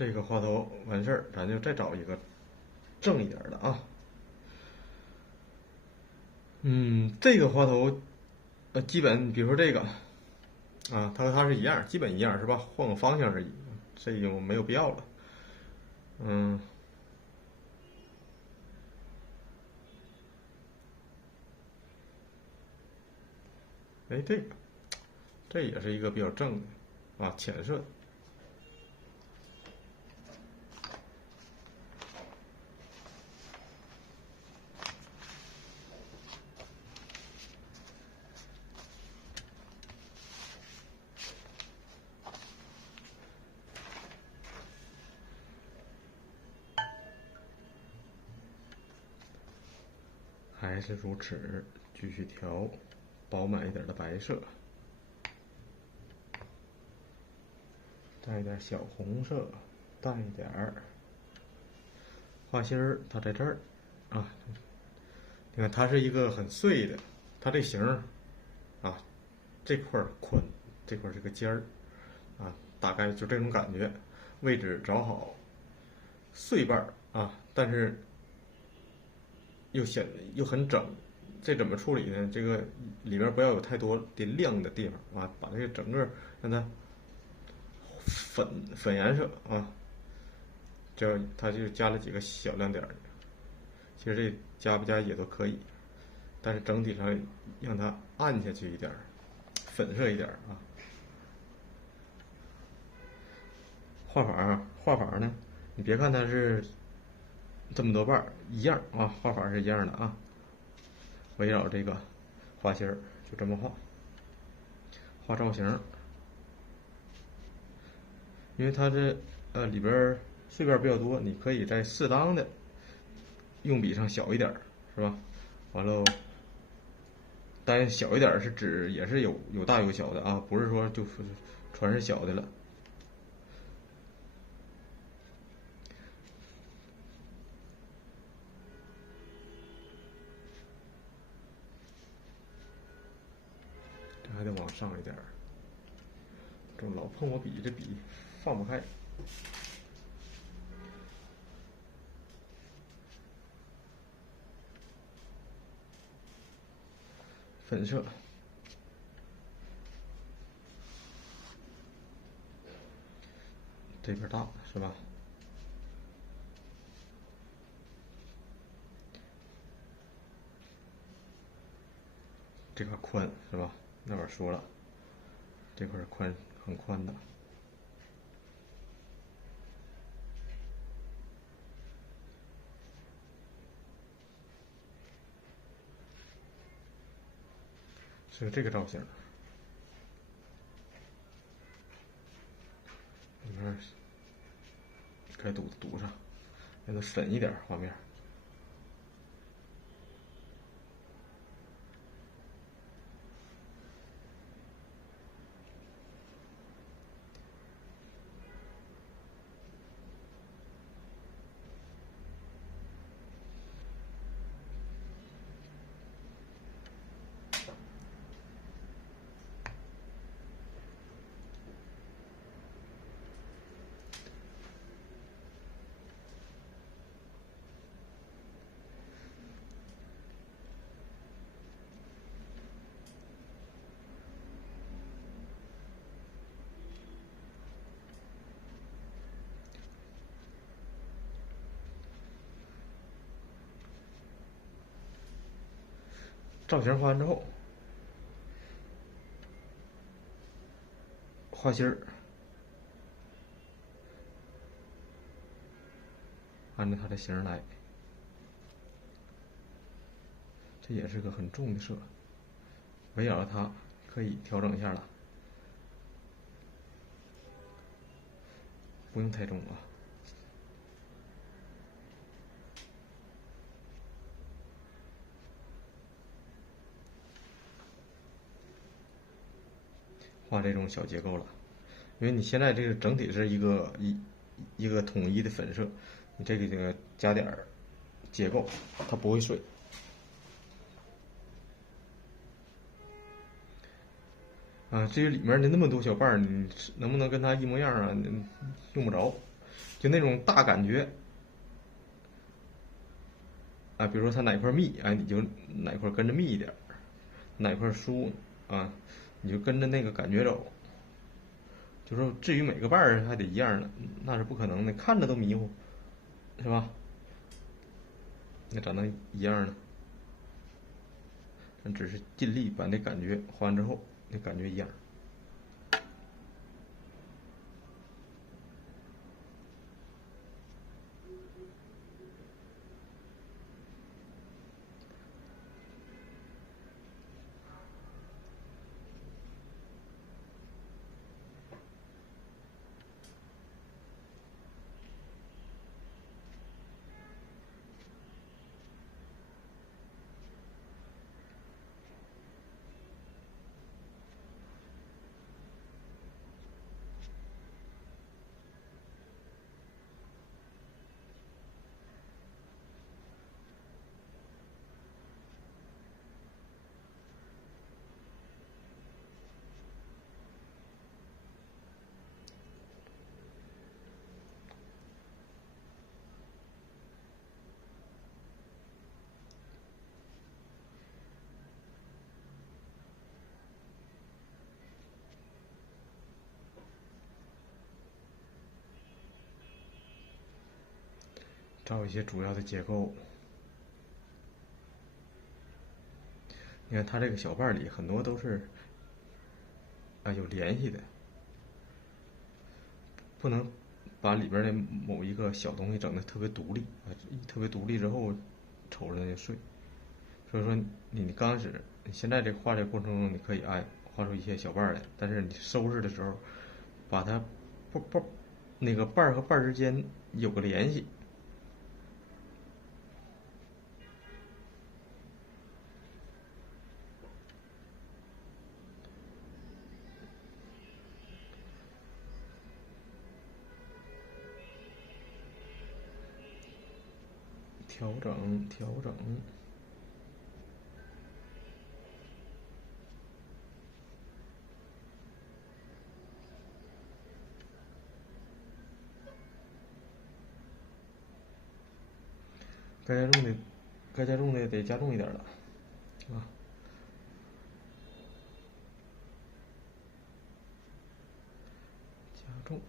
这个花头完事儿，咱就再找一个正一点的啊。这个花头，基本比如说这个啊，它和它是一样，基本一样是吧？换个方向而已，这就没有必要了。嗯，哎，这也是一个比较正的啊，浅色的。还是如此，继续调，饱满一点的白色，带一点小红色，带一点儿花心儿，它在这儿啊。你看，它是一个很碎的，它这形儿啊，这块宽，这块是个尖儿啊，大概就这种感觉，位置找好，碎瓣儿啊，但是又很整。这怎么处理呢？这个里边不要有太多的亮的地方啊，把这个整个让它粉颜色啊，这它就加了几个小亮点儿。其实这加不加也都可以，但是整体上让它暗下去一点儿，粉色一点儿啊。画法呢，你别看它是这么多瓣儿，一样啊，画法是一样的啊。围绕这个花心儿就这么画造型，因为它这里边碎片比较多，你可以在适当的用笔上小一点儿，是吧？完了，但小一点儿是指也是有大有小的啊，不是说就全是小的了。这还得往上一点儿，这老碰我笔，这笔放不开。粉色，这边大是吧？这块宽是吧？那会儿说了，这块宽很宽的。是这个造型，里面该堵上，让它粉一点画面。造型画完之后，画心儿，按照它的形来。这也是个很重的色，围绕着它可以调整一下了，不用太重啊。画这种小结构了，因为你现在这个整体是一个统一的粉色，你这个加点儿结构，它不会碎。啊，至于里面的那么多小瓣儿，你能不能跟它一模样啊？用不着，就那种大感觉啊，比如说它哪块密，哎，你就哪块跟着密一点，哪块疏啊，你就跟着那个感觉走。就说至于每个瓣儿还得一样的，那是不可能的，看着都迷糊，是吧？那咋能一样呢？咱只是尽力把那感觉画完之后，那感觉一样。找一些主要的结构。你看它这个小瓣里很多都是啊有联系的，不能把里边的某一个小东西整的特别独立啊，特别独立之后瞅着就碎。所以说你刚开始，你现在这个画这个过程中，你可以画出一些小瓣来，但是你收拾的时候，把它那个瓣和瓣之间有个联系。调整调整。该加重的，该加重的得加重一点了，啊，加重。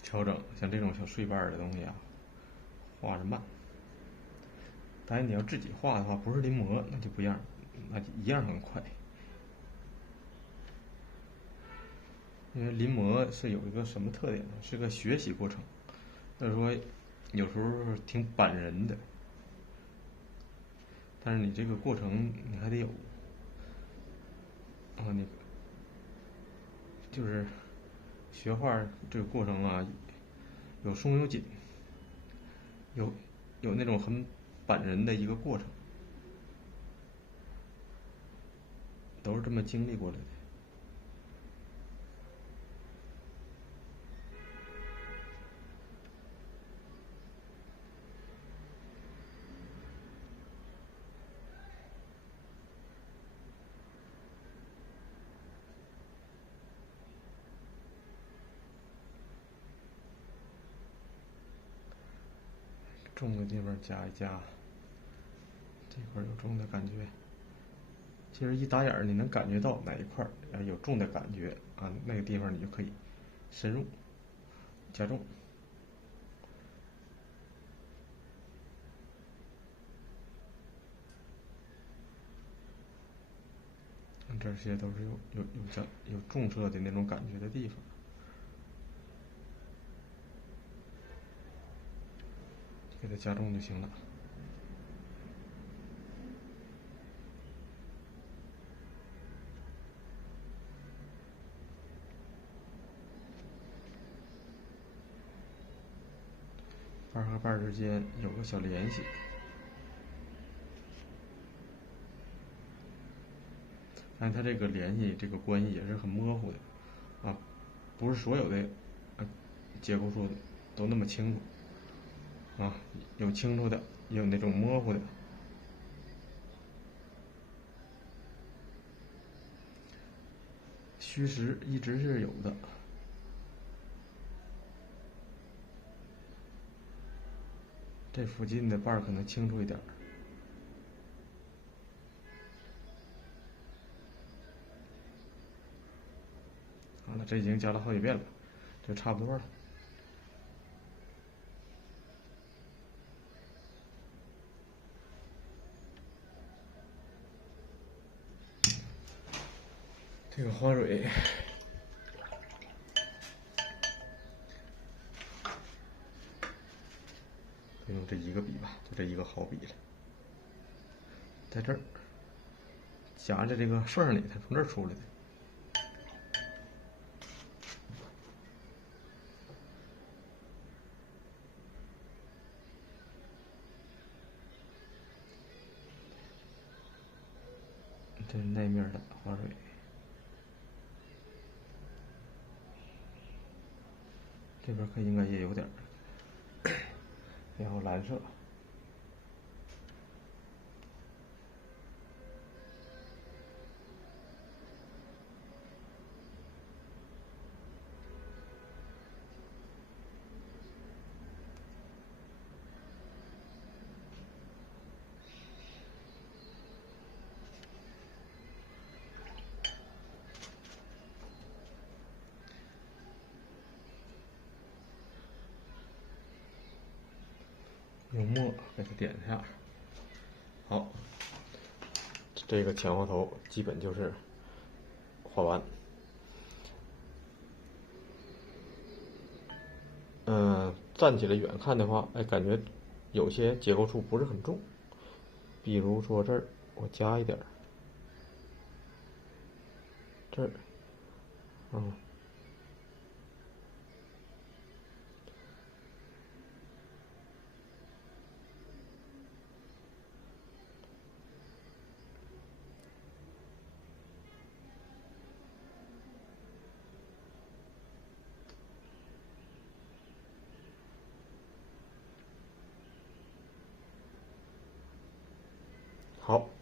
调整像这种小碎瓣的东西啊，画着慢。当然你要自己画的话，不是临摹那就不一样，那就一样很快。因为临摹是有一个什么特点呢？是个学习过程，就是说有时候挺板人的，但是你这个过程你还得有啊，你就是学画这个过程啊，有松有紧，有那种很板人的一个过程，都是这么经历过来的。重的地方加一加，这块有重的感觉。其实一打眼儿你能感觉到哪一块有重的感觉啊，那个地方你就可以深入加重。这些都是有重色的那种感觉的地方。给它加重就行了。瓣和瓣之间有个小联系，但它这个联系这个关系也是很模糊的啊，不是所有的结构处都那么清楚啊，有清楚的，也有那种模糊的。虚实一直是有的，这附近的瓣可能清楚一点。好了，这已经加了好几遍了，就差不多了。这个花蕊，就用这一个笔吧，就这一个好笔了，在这儿夹在这个缝里，它从这儿出来的。这是那面的花蕊，这边看应该也有点儿，然后蓝色。用墨给它点一下。好，这个前花头基本就是画完。站起来远看的话，哎，感觉有些结构处不是很重，比如说这儿我加一点儿，这儿，好。